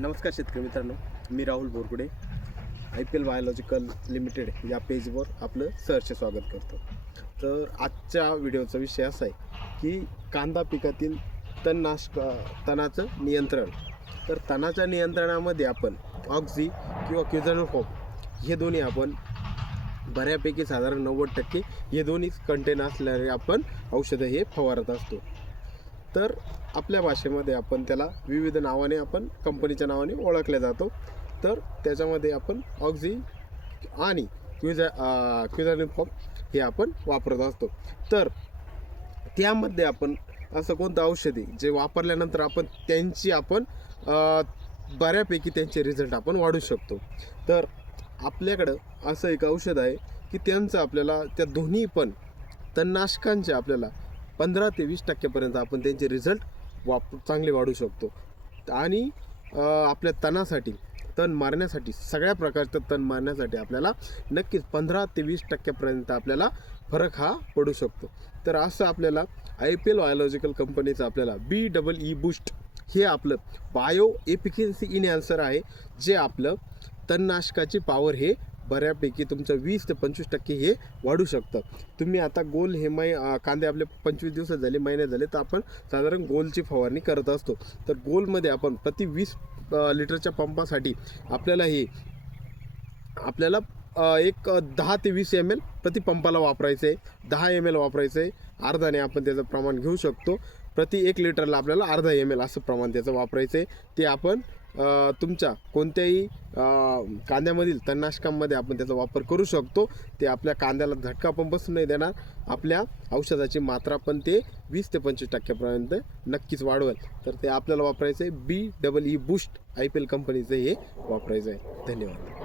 नमस्कार शेतकरी मित्रांनो मी Rahul Borkude I P L biological limited या पेजवर आपलं सहर्ष स्वागत करतो. तर आजच्या व्हिडिओचा विषय असा आहे की कांदा पिकातील तणनाशक तणाचं नियंत्रण. तर तणाच्या नियंत्रणामध्ये आपण ऑक्झी किंवा क्युझॅनोफॉप हे दोन्ही आपण बऱ्यापैकी साधारण नव्वद टक्के हे दोन्ही कंटेन असणारे आपण औषधं हे फवारत असतो. तर आपल्या भाषेमध्ये आपण त्याला विविध नावाने आपण कंपनीच्या नावाने ओळखल्या जातो. तर त्याच्यामध्ये आपण ऑक्झी आणि क्युझा क्युझॅनिफॉर्म हे आपण वापरत असतो. तर त्यामध्ये आपण असं कोणतं औषधी जे वापरल्यानंतर आपण त्यांची आपण बऱ्यापैकी त्यांचे रिझल्ट आपण वाढू शकतो. तर आपल्याकडं असं एक औषध आहे की त्यांचं आपल्याला त्या दोन्ही पण तणनाशकांचे आपल्याला पंधरा ते वीस टक्क्यापर्यंत आपण त्यांचे रिझल्ट वाप चांगले वाढू शकतो. आणि आपल्या तणासाठी तण मारण्यासाठी सगळ्या प्रकारचं तण मारण्यासाठी आपल्याला नक्कीच पंधरा ते वीस टक्क्यापर्यंत आपल्याला फरक हा पडू शकतो. तर असं आपल्याला आय पी एल बायोलॉजिकल कंपनीचं आपल्याला बी डबल ई बूस्ट हे आपलं बायो एफिशियन्सी इनॅन्सर आहे जे आपलं तणनाशकाची पॉवर हे बऱ्यापैकी तुमचं वीस ते पंचवीस टक्के हे वाढू शकतं. तुम्ही आता गोल हे मै कांदे आपले पंचवीस दिवसात झाले महिने झाले तर आपण साधारण गोलची फवारणी करत असतो. तर गोलमध्ये आपण प्रति वीस लिटरच्या पंपासाठी आपल्याला हे आपल्याला एक दहा ते वीस एम एल प्रति पंपाला वापरायचं आहे दहा एम एल वापरायचं आहे अर्धाने आपण त्याचं प्रमाण घेऊ शकतो. प्रति एक लिटरला आपल्याला अर्धा एम एल असं प्रमाण त्याचं वापरायचं आहे ते आपण तुमच्या कोणत्याही कांद्यामधील तणनाशकांमध्ये आपण त्याचा वापर करू शकतो. ते आपल्या कांद्याला झटका पण बसून नाही देणार. आपल्या औषधाची मात्रा पण ते वीस ते पंचवीस टक्क्यापर्यंत नक्कीच वाढवेल. तर ते आपल्याला वापरायचं आहे B double E boost I P L कंपनीचं हे वापरायचं आहे धन्यवाद.